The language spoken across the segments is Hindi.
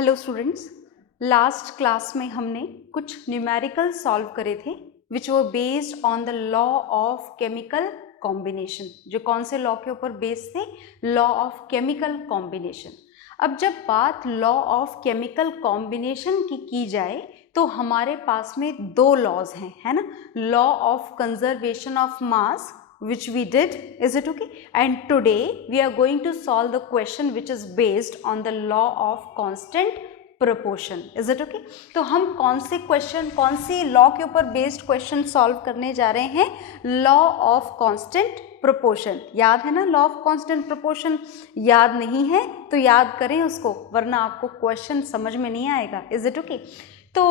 हेलो स्टूडेंट्स, लास्ट क्लास में हमने कुछ न्यूमेरिकल सॉल्व करे थे which were based on the law of chemical combination. जो कौन से लॉ के ऊपर बेस्ड थे? Law of chemical combination. अब जब बात लॉ ऑफ केमिकल कॉम्बिनेशन की जाए तो हमारे पास में दो लॉज हैं, है ना। Law of conservation of mass which we did, is it okay? And today we are going to solve the question which is based on the law of constant proportion, is it okay? तो हम कौन से क्वेश्चन, कौन से लॉ के ऊपर बेस्ड क्वेश्चन सॉल्व करने जा रहे हैं? Law of constant proportion. याद है ना लॉ ऑफ कांस्टेंट प्रोपोर्शन? याद नहीं है तो याद करें उसको, वरना आपको क्वेश्चन समझ में नहीं आएगा, इज इट ओके? तो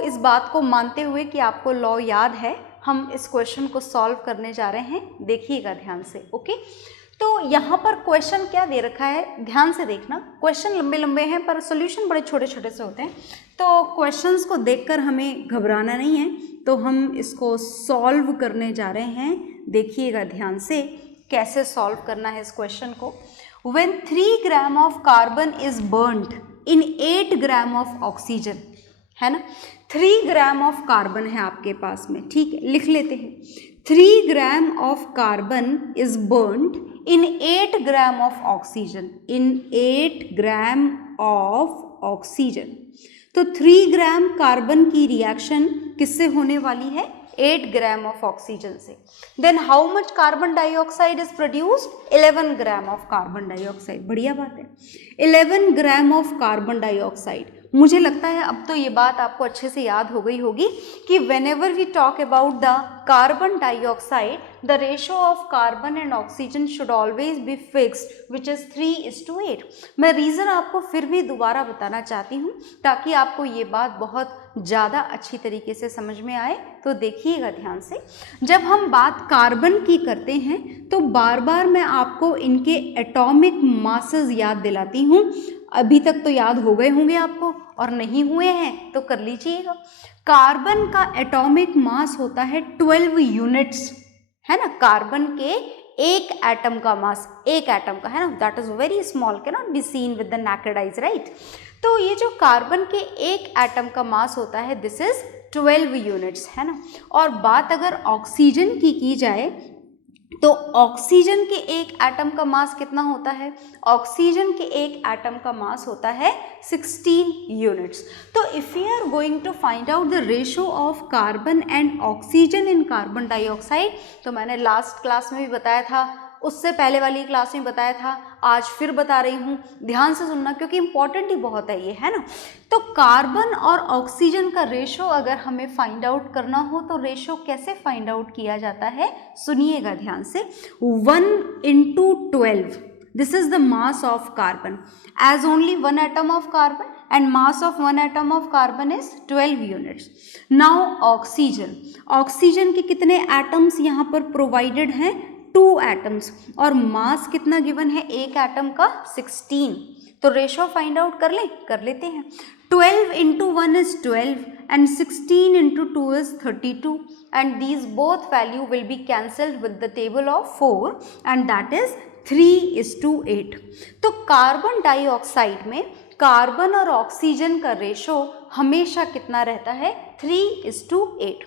इस बात को मानते हुए कि आपको लॉ याद है, हम इस क्वेश्चन को सॉल्व करने जा रहे हैं। देखिएगा ध्यान से, ओके। तो यहाँ पर क्वेश्चन क्या दे रखा है, ध्यान से देखना। क्वेश्चन लंबे लंबे हैं पर सॉल्यूशन बड़े छोटे छोटे से होते हैं, तो क्वेश्चंस को देखकर हमें घबराना नहीं है। तो हम इसको सॉल्व करने जा रहे हैं। देखिएगा ध्यान से कैसे सॉल्व करना है इस क्वेश्चन को। When 3 gram of carbon is burned in 8 gram of oxygen, है ना। 3 ग्राम ऑफ कार्बन है आपके पास में, ठीक है, लिख लेते हैं। 3 gram of carbon is burned in 8 gram of oxygen, in 8 gram of oxygen. तो 3 ग्राम कार्बन की रिएक्शन किससे होने वाली है? 8 ग्राम ऑफ ऑक्सीजन से। Then how much carbon dioxide is produced? 11 gram of carbon dioxide. बढ़िया बात है, 11 ग्राम ऑफ कार्बन डाइऑक्साइड। मुझे लगता है अब तो ये बात आपको अच्छे से याद हो गई होगी कि whenever we talk about the carbon dioxide, the ratio of carbon and oxygen should always be fixed, which is 3:8। मैं रीज़न आपको फिर भी दोबारा बताना चाहती हूँ ताकि आपको ये बात बहुत ज़्यादा अच्छी तरीके से समझ में आए। तो देखिएगा ध्यान से, जब हम बात कार्बन की करते हैं तो बार बार मैं आपको इनके एटॉमिक मासेस याद दिलाती हूँ। अभी तक तो याद हो गए होंगे आपको, और नहीं हुए हैं तो कर लीजिएगा। कार्बन का एटॉमिक मास होता है 12 यूनिट्स, है ना। कार्बन के एक एटम का मास, एक एटम का, है ना, that is very small, can not be seen with the naked eyes, right. तो ये जो कार्बन के एक एटम का मास होता है, दिस इज 12 यूनिट्स, है ना। और बात अगर ऑक्सीजन की जाए तो ऑक्सीजन के एक एटम का मास कितना होता है? ऑक्सीजन के एक एटम का मास होता है 16 यूनिट्स। तो if you are going to find out the ratio of carbon and oxygen in carbon dioxide, तो मैंने लास्ट क्लास में भी बताया था, उससे पहले वाली क्लास में बताया था, आज फिर बता रही हूँ, ध्यान से सुनना क्योंकि इंपॉर्टेंट ही बहुत है ये, है ना। तो कार्बन और ऑक्सीजन का रेशो अगर हमें फाइंड आउट करना हो तो रेशो कैसे फाइंड आउट किया जाता है? सुनिएगा ध्यान से। 1:12, this is the mass of carbon, as only 1 atom of carbon and mass of 1 atom of carbon is 12 units. Now oxygen, oxygen के कितने एटम्स यहाँ पर प्रोवाइडेड हैं? 2 एटम्स। और मास कितना गिवन है एक एटम का? 16। तो रेशो फाइंड आउट कर लेते हैं। 12 into 1 is 12 and 16 into 2 is 32 and these both value will be cancelled with the table of 4 and that is 3:8। तो कार्बन डाइऑक्साइड में कार्बन और ऑक्सीजन का रेशो हमेशा कितना रहता है? 3:8।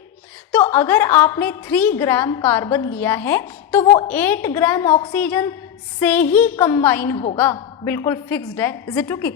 तो अगर आपने 3 ग्राम कार्बन लिया है तो वो 8 ग्राम ऑक्सीजन से ही कंबाइन होगा, बिल्कुल फिक्स्ड है, इज इट ओके।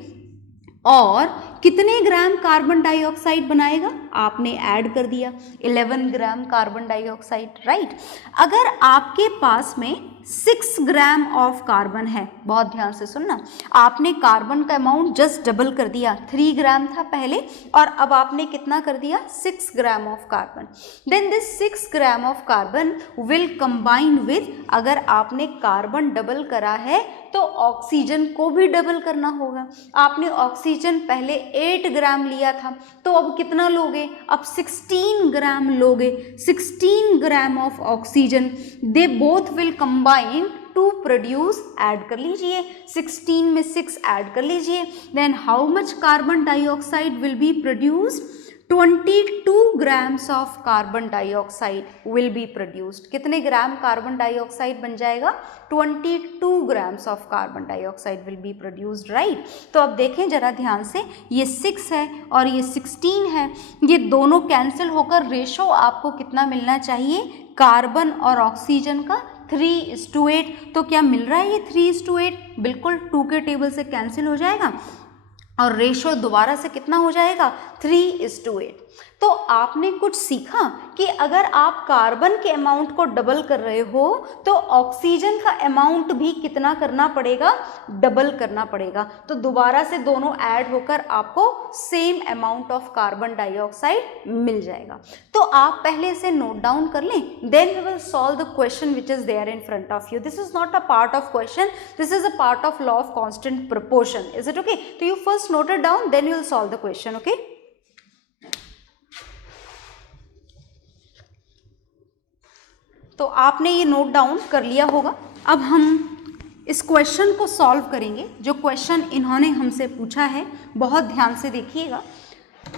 और कितने ग्राम कार्बन डाइऑक्साइड बनाएगा? आपने ऐड कर दिया 11 ग्राम कार्बन डाइऑक्साइड, राइट। अगर आपके पास में 6 ग्राम ऑफ कार्बन है, बहुत ध्यान से सुनना, आपने कार्बन का अमाउंट जस्ट डबल कर दिया, 3 ग्राम था पहले और अब आपने कितना कर दिया? 6 gram of carbon. Then this 6 gram of carbon will combine with, अगर आपने कार्बन डबल करा है तो ऑक्सीजन को भी डबल करना होगा। आपने ऑक्सीजन पहले 8 ग्राम लिया था तो अब कितना लोगे? अब 16 ग्राम लोगे। 16 gram of oxygen, they both will combine to produce, add कर लीजिए, 16 में 6 ऐड कर लीजिए। Then how much carbon dioxide will be produced? 22 grams of carbon dioxide will be produced. कितने ग्राम कार्बन डाइऑक्साइड बन जाएगा? 22 grams of carbon dioxide will be produced, right. तो अब देखें जरा ध्यान से, ये 6 है और ये 16 है, ये दोनों कैंसिल होकर रेशो आपको कितना मिलना चाहिए? कार्बन और ऑक्सीजन का 3:8। तो क्या मिल रहा है ये 3:8? बिल्कुल, 2 के टेबल से कैंसिल हो जाएगा और रेशो दोबारा से कितना हो जाएगा? 3:8। तो आपने कुछ सीखा कि अगर आप कार्बन के अमाउंट को डबल कर रहे हो तो ऑक्सीजन का अमाउंट भी कितना करना पड़ेगा? डबल करना पड़ेगा। तो दोबारा से दोनों ऐड होकर आपको same amount of carbon dioxide मिल जाएगा। तो आप पहले इसे नोट डाउन कर लें, then we will solve the question which is there in front of you. This is not a part of question, this is a part of law of constant proportion. Is it okay? तो you first note it down, then you will solve the question, okay? तो आपने ये नोट डाउन कर लिया होगा। अब हम इस क्वेश्चन को सॉल्व करेंगे, जो क्वेश्चन इन्होंने हमसे पूछा है। बहुत ध्यान से देखिएगा,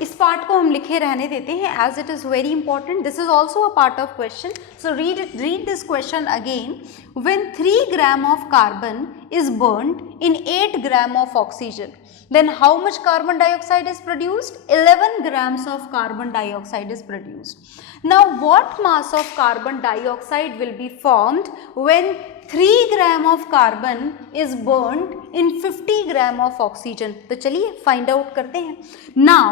इस पार्ट को हम लिखे रहने देते हैं as it is very important. This is also a part of question, so read this question again. When 3 gram of carbon is burnt in 8 gram of oxygen, then how much carbon dioxide is produced? 11 grams of carbon dioxide is produced. Now what mass of carbon dioxide will be formed when 3 gram of carbon is burnt in 50 gram of oxygen? तो चलिए find out करते हैं। Now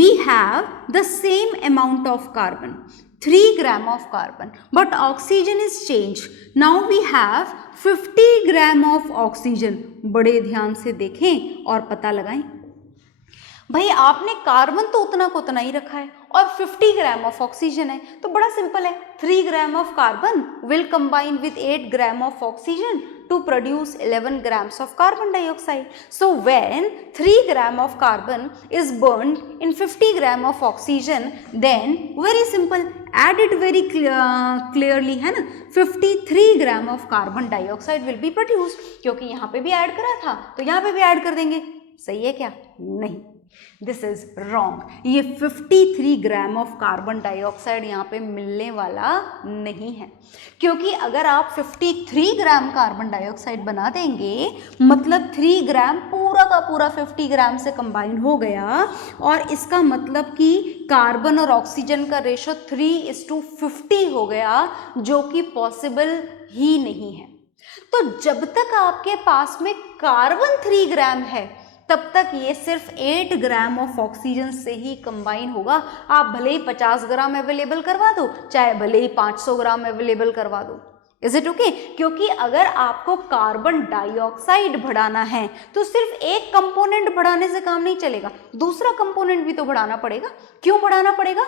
we have the same amount of carbon, 3 gram of carbon, but oxygen is changed. Now we have 50 gram of oxygen. बड़े ध्यान से देखें और पता लगाएं। भाई आपने कार्बन तो उतना को उतना ही रखा है और 50 ग्राम ऑफ ऑक्सीजन है, तो बड़ा सिंपल है। 3 gram of carbon will combine with 8 gram of oxygen to produce 11 grams of carbon dioxide. So when 3 gram of carbon is burned in 50 gram of oxygen, then very simple, add it very clearly, है ना, 53 gram of carbon dioxide will be produced। क्योंकि यहाँ पे भी ऐड करा था तो यहाँ पे भी ऐड कर देंगे। सही है क्या? नहीं, दिस इज रॉन्ग। ये 53 ग्राम ऑफ कार्बन डाइऑक्साइड यहाँ पे मिलने वाला नहीं है, क्योंकि अगर आप 53 ग्राम कार्बन डाइऑक्साइड बना देंगे मतलब 3 ग्राम पूरा का पूरा 50 ग्राम से कंबाइन हो गया, और इसका मतलब कि कार्बन और ऑक्सीजन का रेशो 3:50 हो गया, जो कि पॉसिबल ही नहीं है। तो जब तक आपके पास में कार्बन 3 ग्राम है तब तक ये सिर्फ 8 ग्राम ऑफ ऑक्सीजन से ही कंबाइन होगा। आप भले ही 50 ग्राम अवेलेबल करवा दो, चाहे भले ही 500 ग्राम अवेलेबल करवा दो। Is it okay? क्योंकि अगर आपको कार्बन डाइऑक्साइड बढ़ाना है तो सिर्फ एक कंपोनेंट बढ़ाने से काम नहीं चलेगा, दूसरा कंपोनेंट भी तो बढ़ाना पड़ेगा। क्यों बढ़ाना पड़ेगा?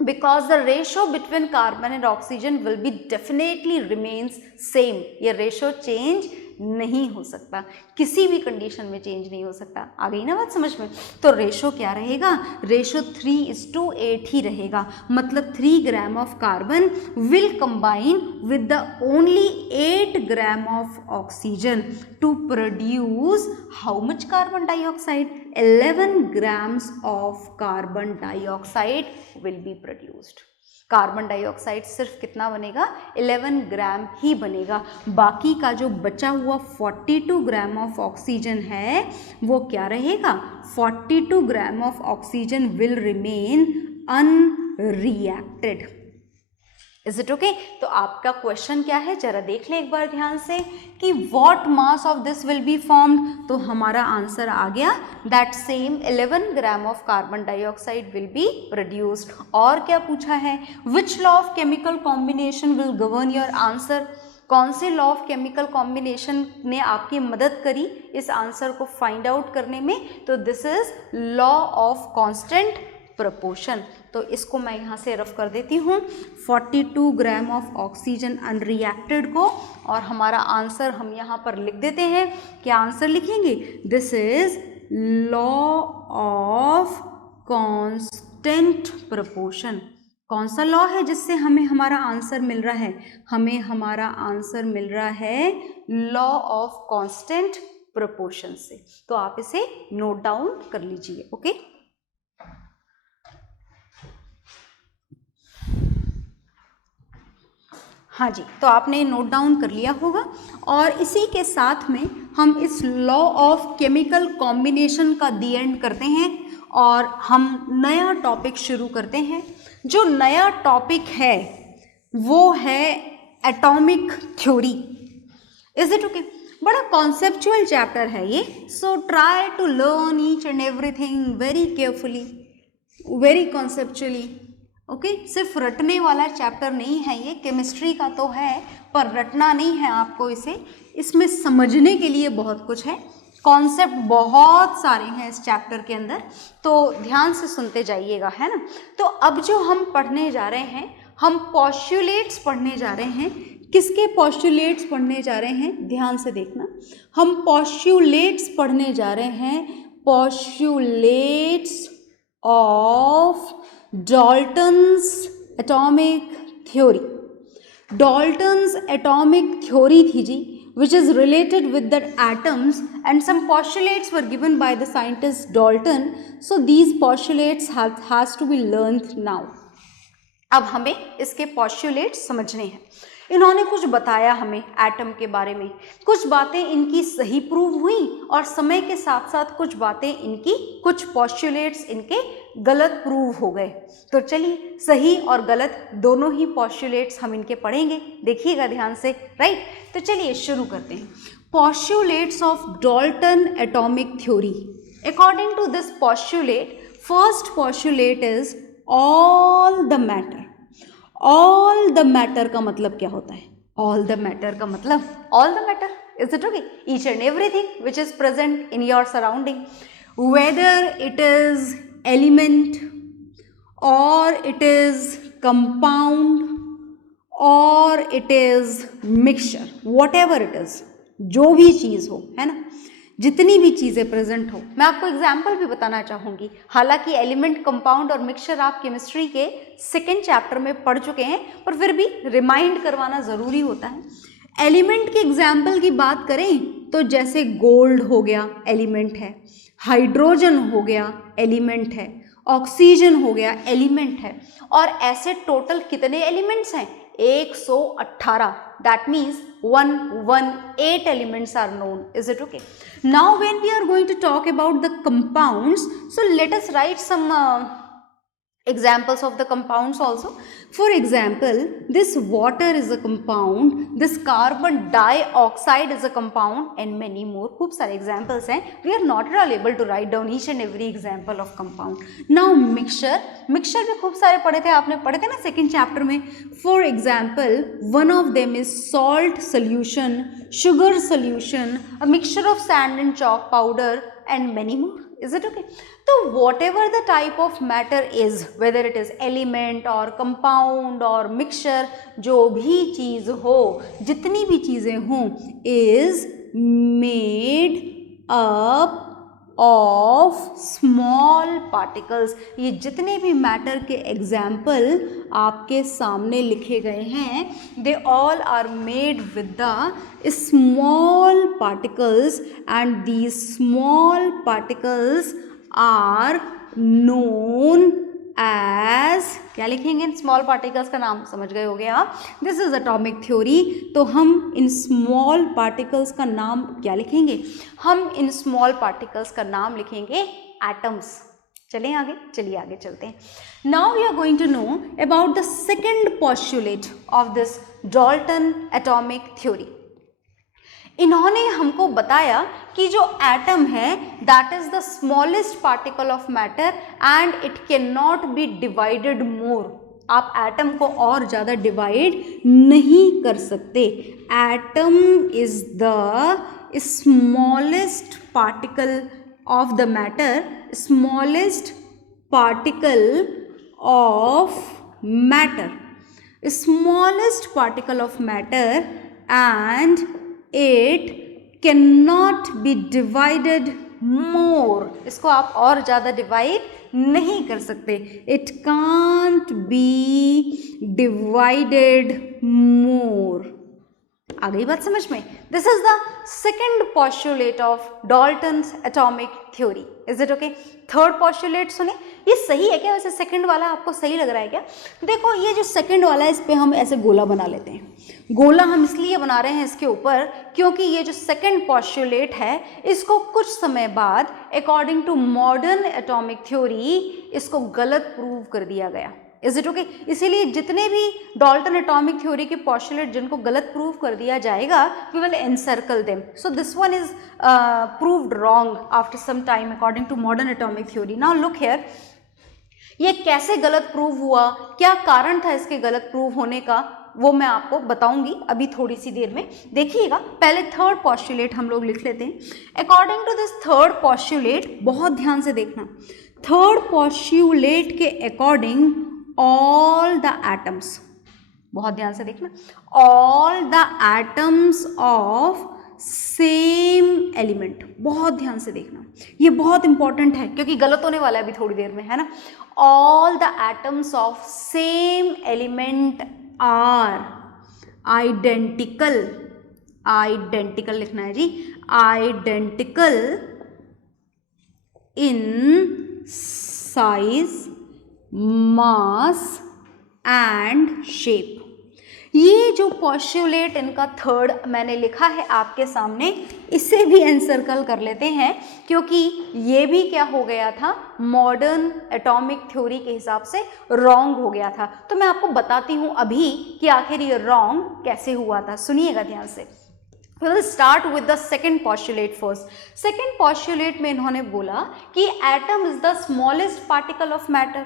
Because the ratio between carbon and oxygen will be definitely remains same. ये रेशो चेंज नहीं हो सकता, किसी भी कंडीशन में चेंज नहीं हो सकता। आ गई ना बात समझ में? तो रेशो क्या रहेगा? रेशो 3:8 ही रहेगा। मतलब 3 gram of carbon will combine with the only 8 gram of oxygen to produce how much carbon dioxide? 11 grams of carbon dioxide will be produced. Carbon dioxide सिर्फ कितना बनेगा? 11 ग्राम ही बनेगा। बाकी का जो बचा हुआ 42 ग्राम ऑफ ऑक्सीजन है वो क्या रहेगा? 42 ग्राम of oxygen will remain unreacted. Is it okay? तो आपका क्वेश्चन क्या है जरा देख लें एक बार ध्यान से कि what mass of this will be formed. तो हमारा आंसर आ गया that same 11 gram of carbon dioxide will be produced. और क्या पूछा है? Which law of chemical combination will govern your answer? कौन से लॉ ऑफ केमिकल कॉम्बिनेशन ने आपकी मदद करी इस आंसर को फाइंड आउट करने में? तो this is law of constant proportion. तो इसको मैं यहाँ से रफ कर देती हूँ 42 ग्राम ऑफ ऑक्सीजन अनरिएक्टेड को, और हमारा आंसर हम यहाँ पर लिख देते हैं। क्या आंसर लिखेंगे? This is law of constant proportion. कौन सा लॉ है जिससे हमें हमारा आंसर मिल रहा है? हमें हमारा आंसर मिल रहा है लॉ ऑफ कांस्टेंट प्रोपोर्शन से। तो आप इसे नोट डाउन कर लीजिए, ओके? हाँ जी, तो आपने नोट डाउन कर लिया होगा। और इसी के साथ में हम इस लॉ ऑफ केमिकल कॉम्बिनेशन का दी एंड करते हैं और हम नया टॉपिक शुरू करते हैं। जो नया टॉपिक है वो है atomic theory. Is it okay? बड़ा कॉन्सेप्चुअल चैप्टर है ये, so try to learn each and everything very carefully, very conceptually. Okay, सिर्फ रटने वाला चैप्टर नहीं है ये, केमिस्ट्री का तो है पर रटना नहीं है आपको इसे, इसमें समझने के लिए बहुत कुछ है, कॉन्सेप्ट बहुत सारे हैं इस चैप्टर के अंदर, तो ध्यान से सुनते जाइएगा, है ना। तो अब जो हम पढ़ने जा रहे हैं, हम पॉस्टुलेट्स पढ़ने जा रहे हैं। किसके पॉस्टुलेट्स पढ़ने जा रहे हैं, ध्यान से देखना। हम पॉस्टुलेट्स पढ़ने जा रहे हैं, postulates of Dalton's atomic theory. Dalton's atomic theory थी जी, which is related with the atoms, and some postulates were given by the scientist Dalton. So these postulates has to be learned now. अब हमें इसके postulates समझने हैं। इन्होंने कुछ बताया हमें एटम के बारे में, कुछ बातें इनकी सही प्रूव हुई और समय के साथ साथ कुछ बातें इनकी, कुछ postulates इनके गलत प्रूव हो गए। तो चलिए, सही और गलत दोनों ही postulates हम इनके पढ़ेंगे, देखिएगा ध्यान से, राइट। तो चलिए शुरू करते हैं। postulates of Dalton atomic theory. According to this postulate, first postulate is all the matter. all the matter का मतलब क्या होता है? all the matter का मतलब all the matter, is it okay? each and everything which is present in your surrounding, whether it is element or it is compound और it is mixture, what ever it is, जो भी चीज़ हो, है ना, जितनी भी चीज़ें प्रेजेंट हो। मैं आपको एग्जाम्पल भी बताना चाहूँगी, हालांकि एलिमेंट, कंपाउंड और मिक्सचर आप केमिस्ट्री के सेकेंड चैप्टर में पढ़ चुके हैं, पर फिर भी रिमाइंड करवाना ज़रूरी होता है। एलिमेंट के एग्जाम्पल की बात करें तो जैसे गोल्ड हो गया, एलिमेंट है, हाइड्रोजन हो गया, एलिमेंट है, ऑक्सीजन हो गया, एलिमेंट है, और ऐसे टोटल कितने एलिमेंट्स हैं? 118. That means 118 elements are known. Is it okay? Now when we are going to talk about the compounds, so let us write some examples of the compounds also. For example, this water is a compound, this carbon dioxide is a compound, and many more. खूब सारे examples हैं. We are not at all able to write down each and every example of compound. Now mixture भी खूब सारे पढ़े थे, आपने पढ़े थे ना सेकेंड चैप्टर में. For example, one of them is salt solution, sugar solution, a mixture of sand and chalk powder, and many more. Is it okay? So whatever the type of matter is, whether it is element or compound or mixture, जो भी चीज़ हो, जितनी भी चीज़ें हों, is made up of small particles. ये जितने भी मैटर के एग्जाम्पल आपके सामने लिखे गए हैं, they all are made with the small particles, and these small particles are known as, क्या लिखेंगे? स्मॉल पार्टिकल्स का नाम समझ गए होंगे आप, दिस इज एटॉमिक थ्योरी। तो हम इन स्मॉल पार्टिकल्स का नाम क्या लिखेंगे? हम इन स्मॉल पार्टिकल्स का नाम लिखेंगे एटम्स। चलें आगे, चलिए आगे चलते हैं। Now we are going to know about the second postulate of this Dalton atomic theory. इन्होंने हमको बताया कि जो एटम है that is the smallest particle of matter and it can not be divided more. आप एटम को और ज़्यादा डिवाइड नहीं कर सकते। Atom is the smallest particle of the matter, smallest particle of matter, smallest particle of matter, and it cannot be divided more. इसको आप और ज़्यादा डिवाइड नहीं कर सकते। It can't be divided more. आ गई बात समझ में? This is the second postulate of Dalton's atomic theory. Is it okay? Third postulate सुने, ये सही है क्या वैसे? सेकंड वाला आपको सही लग रहा है क्या? देखो ये जो सेकंड वाला है इस पे हम ऐसे गोला बना लेते हैं। गोला हम इसलिए बना रहे हैं इसके ऊपर क्योंकि ये जो सेकंड पॉस्टुलेट है इसको कुछ समय बाद according to modern atomic theory इसको गलत प्रूव कर दिया गया। Is it okay? इसीलिए जितने भी डाल्टन एटॉमिक थ्योरी के पॉस्टुलेट जिनको गलत प्रूव कर दिया जाएगा we will encircle them. So this one is proved wrong after some time according to modern atomic theory. Now look here, ये कैसे गलत प्रूव हुआ, क्या कारण था इसके गलत प्रूव होने का, वो मैं आपको बताऊंगी अभी थोड़ी सी देर में। देखिएगा पहले थर्ड पॉस्टुलेट हम लोग लिख लेते हैं। According to this third postulate, बहुत ध्यान से देखना, थर्ड पॉस्टुलेट के अकॉर्डिंग ऑल द एटम्स, बहुत ध्यान से देखना, all the atoms of same element, बहुत ध्यान से देखना, ये बहुत इंपॉर्टेंट है क्योंकि गलत होने वाला है अभी थोड़ी देर में, है ना। All the atoms of same element are identical, identical लिखना है जी, identical in size, mass and shape. ये जो पॉस्टुलेट इनका थर्ड मैंने लिखा है आपके सामने, इसे भी एनसर्कल कर लेते हैं क्योंकि ये भी क्या हो गया था, मॉडर्न एटॉमिक थ्योरी के हिसाब से रॉन्ग हो गया था। तो मैं आपको बताती हूँ अभी कि आखिर ये रॉन्ग कैसे हुआ था, सुनिएगा ध्यान से। We will start with the second postulate first. Second postulate में इन्होंने बोला कि atom is the smallest particle of matter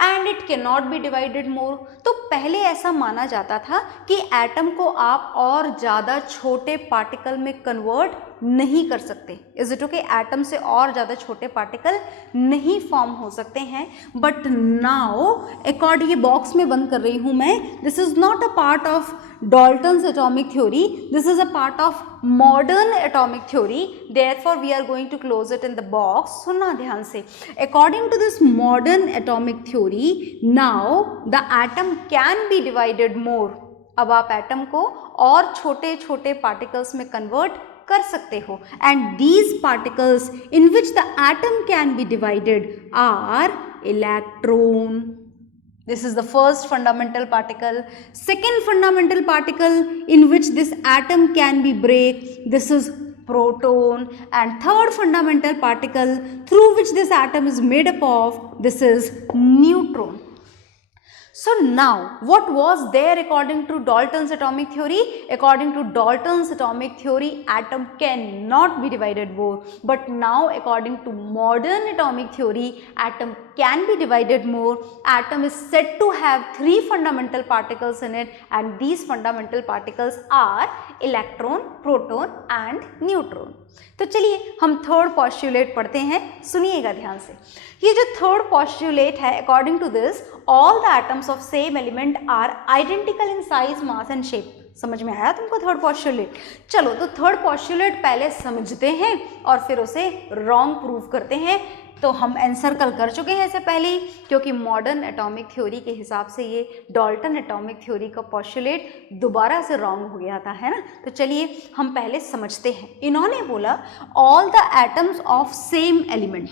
and it cannot be divided more. तो पहले ऐसा माना जाता था कि एटम को आप और ज़्यादा छोटे पार्टिकल में कन्वर्ट नहीं कर सकते। Is it okay? एटम से और ज़्यादा छोटे पार्टिकल नहीं फॉर्म हो सकते हैं। बट नाउ अकॉर्डिंग, ये बॉक्स में बंद कर रही हूँ मैं, this is not a part of Dalton's atomic theory, this is a part of modern atomic theory, therefore we are going to close it in the box. सुनना ध्यान से, according to this modern atomic theory, now the atom can be divided more. अब आप एटम को और छोटे छोटे पार्टिकल्स में कन्वर्ट कर सकते हो, and these particles in which the atom can be divided are electron. This is the first fundamental particle. Second fundamental particle in which this atom can be break, this is proton. And third fundamental particle through which this atom is made up of, this is neutron. So now what was there according to Dalton's atomic theory? According to Dalton's atomic theory, atom cannot be divided more. But now according to modern atomic theory, atom can be divided more. Atom is said to have 3 fundamental particles in it, and these fundamental particles are electron, proton and neutron. तो चलिए हम थर्ड पॉस्टुलेट पढ़ते हैं, सुनिएगा ध्यान से। ये जो थर्ड पॉस्टुलेट है, according to this all the atoms of same element are identical in size, mass and shape. समझ में आया तुमको थर्ड पॉस्टुलेट? चलो तो थर्ड पॉस्टुलेट पहले समझते हैं और फिर उसे रॉन्ग प्रूव करते हैं। तो हम एनसर्कल कर चुके हैं इससे पहले ही, क्योंकि मॉडर्न एटॉमिक थ्योरी के हिसाब से ये डाल्टन एटॉमिक थ्योरी का पॉस्टुलेट दोबारा से रॉन्ग हो गया था, है ना। तो चलिए हम पहले समझते हैं। इन्होंने बोला all the atoms of same element,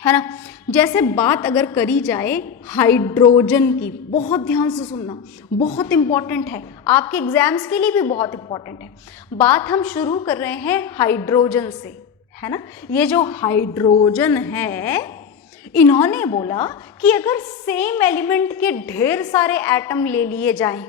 है ना। जैसे बात अगर करी जाए हाइड्रोजन की, बहुत ध्यान से सुनना, बहुत इंपॉर्टेंट है, आपके एग्जाम्स के लिए भी बहुत इंपॉर्टेंट है। बात हम शुरू कर रहे हैं हाइड्रोजन से, है ना। ये जो हाइड्रोजन है, इन्होंने बोला कि अगर सेम एलिमेंट के ढेर सारे एटम ले लिए जाएं,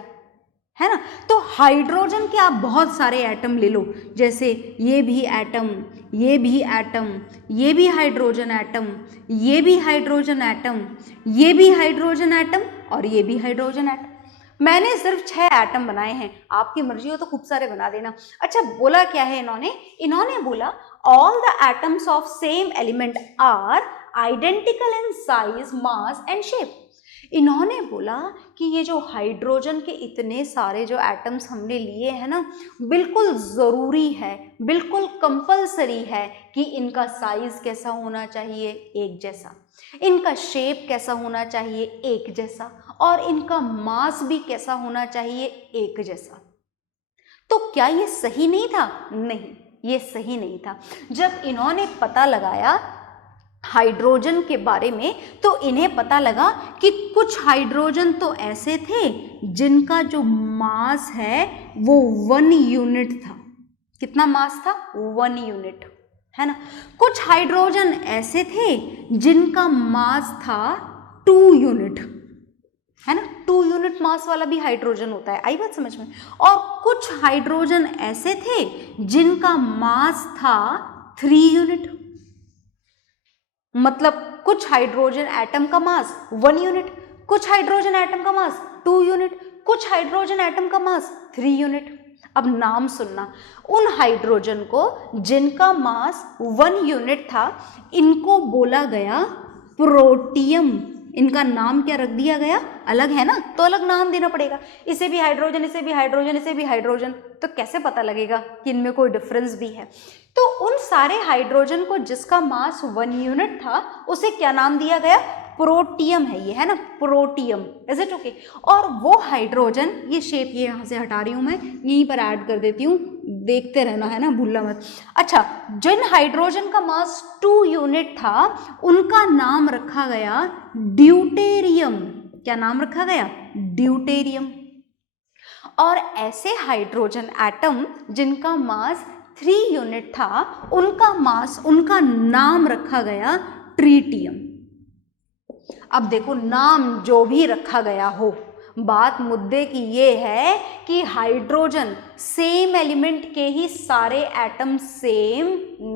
है ना, तो हाइड्रोजन के आप बहुत सारे एटम ले लो, जैसे ये भी एटम, ये भी एटम, ये भी हाइड्रोजन एटम, ये भी हाइड्रोजन एटम, ये भी हाइड्रोजन एटम और ये भी हाइड्रोजन एटम। मैंने सिर्फ 6 एटम बनाए हैं, आपकी मर्जी हो तो खूब सारे बना देना। अच्छा, बोला क्या है इन्होंने बोला all the atoms of same element are identical in size, mass and shape. इन्होंने बोला कि ये जो हाइड्रोजन के इतने सारे जो एटम्स हमने लिए हैं ना, बिल्कुल ज़रूरी है, बिल्कुल कंपलसरी है कि इनका साइज कैसा होना चाहिए, एक जैसा, इनका शेप कैसा होना चाहिए, एक जैसा, और इनका मास भी कैसा होना चाहिए, एक जैसा। तो क्या ये सही नहीं था? नहीं, ये सही नहीं था। जब इन्होंने पता लगाया हाइड्रोजन के बारे में तो इन्हें पता लगा कि कुछ हाइड्रोजन तो ऐसे थे जिनका जो मास है वो 1 यूनिट था। कितना मास था? 1 यूनिट, है ना। कुछ हाइड्रोजन ऐसे थे जिनका मास था 2 यूनिट, है ना। 2 यूनिट मास वाला भी हाइड्रोजन होता है, आई बात समझ में। और कुछ हाइड्रोजन ऐसे थे जिनका मास था 3 यूनिट, मतलब कुछ हाइड्रोजन एटम का मास 1 यूनिट, कुछ हाइड्रोजन एटम का मास 2 यूनिट, कुछ हाइड्रोजन एटम का मास 3 यूनिट। अब नाम सुनना, उन हाइड्रोजन को जिनका मास 1 यूनिट था इनको बोला गया प्रोटियम। इनका नाम क्या रख दिया गया? अलग है ना, तो अलग नाम देना पड़ेगा। इसे भी हाइड्रोजन, इसे भी हाइड्रोजन, इसे भी हाइड्रोजन, तो कैसे पता लगेगा कि इनमें कोई डिफरेंस भी है? तो उन सारे हाइड्रोजन को जिसका मास 1 यूनिट था उसे क्या नाम दिया गया? प्रोटियम है ये, है ना, प्रोटियम। Is it okay? और वो हाइड्रोजन, ये शेप ये यहाँ से हटा रही हूँ मैं, यहीं पर ऐड कर देती हूँ, देखते रहना, है ना, भूलना मत। अच्छा, जिन हाइड्रोजन का मास 2 यूनिट था उनका नाम रखा गया ड्यूटेरियम। क्या नाम रखा गया? ड्यूटेरियम। और ऐसे हाइड्रोजन एटम जिनका मास 3 यूनिट था उनका नाम रखा गया ट्रीटियम। अब देखो, नाम जो भी रखा गया हो, बात मुद्दे की ये है कि हाइड्रोजन सेम एलिमेंट के ही सारे एटम सेम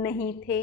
नहीं थे।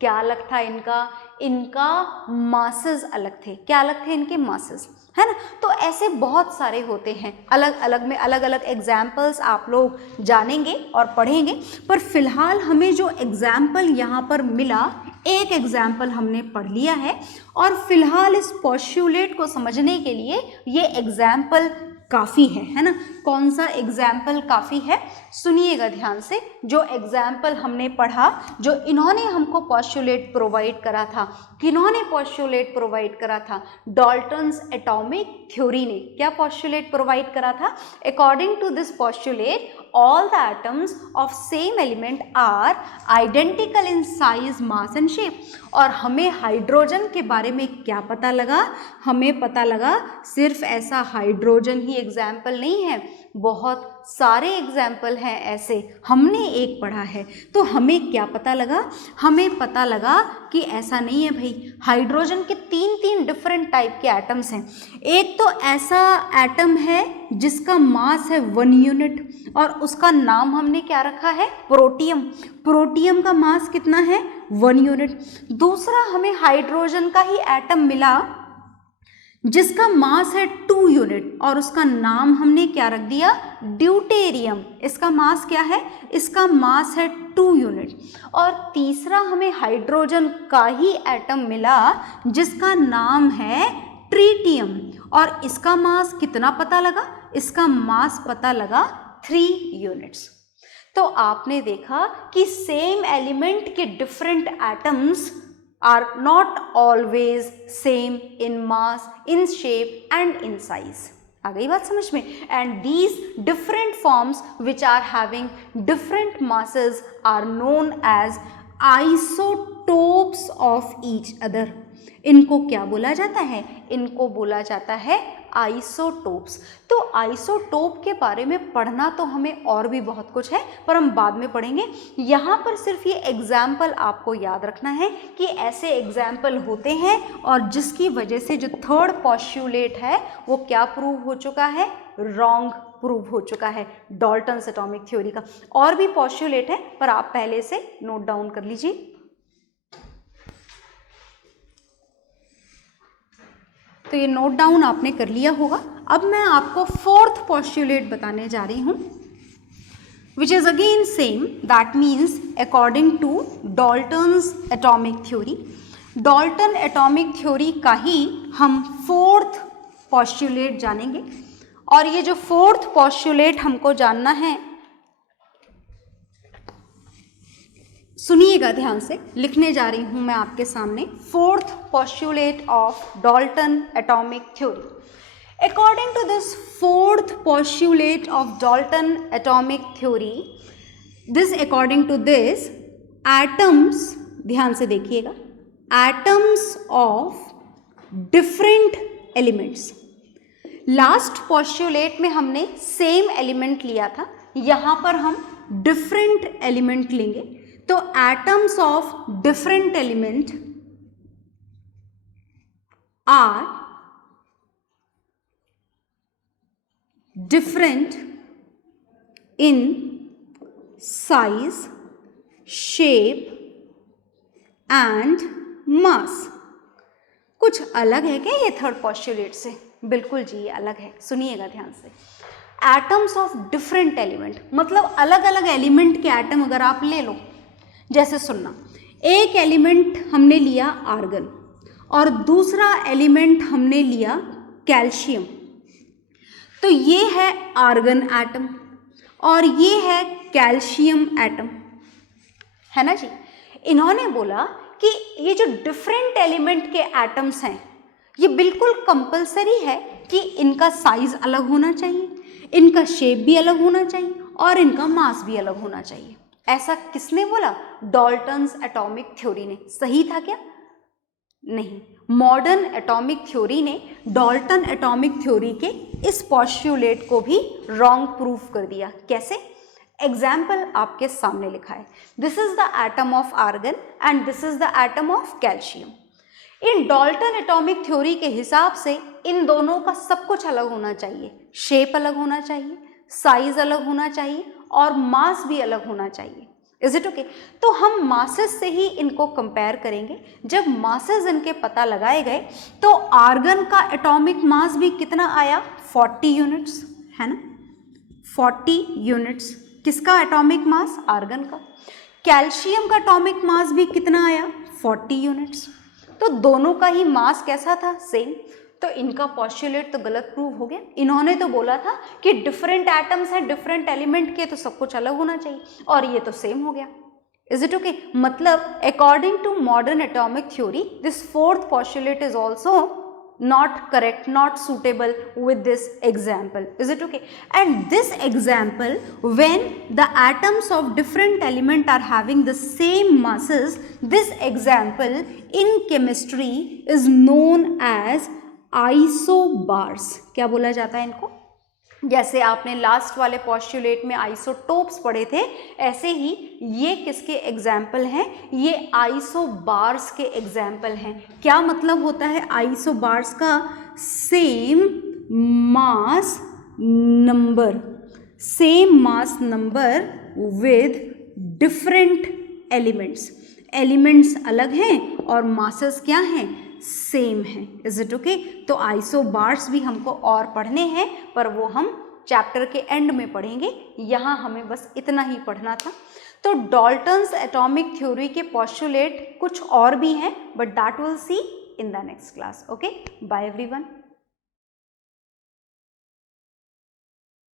क्या अलग था इनका? इनका मासेस अलग थे। क्या अलग थे इनके? मासेस, है ना। तो ऐसे बहुत सारे होते हैं, अलग अलग में अलग अलग एग्जाम्पल्स आप लोग जानेंगे और पढ़ेंगे। पर फिलहाल हमें जो एग्जाम्पल यहाँ पर मिला, एक एग्जाम्पल हमने पढ़ लिया है और फिलहाल इस पोस्टुलेट को समझने के लिए ये एग्जाम्पल काफ़ी है ना। कौन सा एग्जाम्पल काफ़ी है? सुनिएगा ध्यान से। जो एग्जाम्पल हमने पढ़ा, जो इन्होंने हमको पोस्टुलेट प्रोवाइड करा था, किन्होंने पोस्टुलेट प्रोवाइड करा था? डाल्टन्स एटॉमिक थ्योरी ने। क्या पोस्टुलेट प्रोवाइड करा था? According to this postulate all the atoms of same element are identical in size, mass and shape। और हमें हाइड्रोजन के बारे में क्या पता लगा? हमें पता लगा सिर्फ ऐसा हाइड्रोजन ही एग्जाम्पल नहीं है, बहुत सारे एग्जाम्पल हैं ऐसे, हमने एक पढ़ा है। तो हमें क्या पता लगा? हमें पता लगा कि ऐसा नहीं है भाई, हाइड्रोजन के 3 डिफरेंट टाइप के एटम्स हैं। एक तो ऐसा एटम है जिसका मास है 1 यूनिट और उसका नाम हमने क्या रखा है? प्रोटियम। प्रोटियम का मास कितना है? 1 यूनिट। दूसरा हमें हाइड्रोजन का ही एटम मिला जिसका मास है 2 यूनिट और उसका नाम हमने क्या रख दिया? ड्यूटेरियम। इसका मास क्या है? इसका मास है 2 यूनिट। और तीसरा हमें हाइड्रोजन का ही एटम मिला जिसका नाम है ट्रीटियम और इसका मास कितना पता लगा? इसका मास पता लगा 3 यूनिट्स। तो आपने देखा कि सेम एलिमेंट के different atoms are not always same in mass, in shape and in size। आ गई बात समझ में? And these different forms which are having different masses are known as isotopes of each other। इनको क्या बोला जाता है? इनको बोला जाता है आइसोटोप्स। तो आइसोटोप के बारे में पढ़ना तो हमें और भी बहुत कुछ है, पर हम बाद में पढ़ेंगे। यहाँ पर सिर्फ ये एग्जाम्पल आपको याद रखना है कि ऐसे एग्जाम्पल होते हैं और जिसकी वजह से जो थर्ड पोस्टुलेट है वो क्या प्रूव हो चुका है? रॉन्ग प्रूव हो चुका है, डाल्टन्स एटॉमिक थ्योरी का। और भी पोस्टुलेट है पर आप पहले से नोट डाउन कर लीजिए। तो ये नोट डाउन आपने कर लिया होगा। अब मैं आपको फोर्थ पोस्टुलेट बताने जा रही हूँ, which is again same, that means according to Dalton's atomic theory. Dalton atomic theory का ही हम फोर्थ पोस्टुलेट जानेंगे। और ये जो फोर्थ पोस्टुलेट हमको जानना है, सुनिएगा ध्यान से, लिखने जा रही हूं मैं आपके सामने। Fourth postulate of Dalton atomic theory. According to this fourth postulate of Dalton atomic theory, according to this, atoms, ध्यान से देखिएगा, atoms of different elements. Last postulate में हमने सेम एलिमेंट लिया था, यहाँ पर हम डिफरेंट एलिमेंट लेंगे. तो atoms of different element are different in size, shape and mass. कुछ अलग है क्या ये थर्ड पोस्टुलेट से? बिल्कुल जी, ये अलग है. सुनिएगा ध्यान से. एटम्स ऑफ डिफरेंट एलिमेंट मतलब अलग अलग एलिमेंट के एटम अगर आप ले लो, जैसे सुनना, एक एलिमेंट हमने लिया आर्गन और दूसरा एलिमेंट हमने लिया कैल्शियम. तो ये है आर्गन एटम और ये है कैल्शियम एटम, है ना जी. इन्होंने बोला कि ये जो डिफरेंट एलिमेंट के एटम्स हैं, ये बिल्कुल कंपलसरी है कि इनका साइज अलग होना चाहिए, इनका शेप भी अलग होना चाहिए और इनका मास भी अलग होना चाहिए. ऐसा किसने बोला? डाल्टन्स एटॉमिक थ्योरी ने. सही था क्या? नहीं. मॉडर्न एटॉमिक थ्योरी ने डाल्टन एटॉमिक थ्योरी के इस पोस्टुलेट को भी रॉन्ग प्रूफ कर दिया. कैसे? एग्जाम्पल आपके सामने लिखा है. This is the atom of argon and this is the atom of calcium. इन डाल्टन एटॉमिक थ्योरी के हिसाब से इन दोनों का सब कुछ अलग होना चाहिए. शेप अलग होना चाहिए, साइज अलग होना चाहिए और मास भी अलग होना चाहिए. Is it okay? तो हम मासेस से ही इनको कंपेयर करेंगे. जब मासेस इनके पता लगाए गए तो आर्गन का एटॉमिक मास भी कितना आया? 40 यूनिट्स, है ना. 40 यूनिट्स. किसका एटॉमिक मास? आर्गन का. कैल्शियम का एटॉमिक मास भी कितना आया? 40 यूनिट्स. तो दोनों का ही मास कैसा था? सेम. तो इनका पोस्टुलेट तो गलत प्रूव हो गया. इन्होंने तो बोला था कि डिफरेंट एटम्स हैं डिफरेंट एलिमेंट के, तो सब कुछ अलग होना चाहिए, और ये तो सेम हो गया. Is it okay? मतलब according to modern atomic theory this fourth postulate is also not correct, not suitable with this example. Is it okay? And this example, when the atoms of different element are having the same masses, this example in chemistry is known as isobars. क्या बोला जाता है इनको? जैसे आपने लास्ट वाले पोस्टुलेट में आइसोटोप्स पढ़े थे, ऐसे ही ये किसके एग्जाम्पल हैं? ये आइसोबार्स के एग्जाम्पल हैं. क्या मतलब होता है आइसोबार्स का? Same mass number, same mass number with different elements. Elements अलग हैं और मासेस क्या हैं? सेम है. Is it okay? तो आइसोबार्स भी हमको और पढ़ने हैं, पर वो हम चैप्टर के एंड में पढ़ेंगे. यहाँ हमें बस इतना ही पढ़ना था. तो डाल्टन्स एटॉमिक थ्योरी के पोस्टुलेट कुछ और भी हैं, but that will see in the next class. Okay, bye everyone.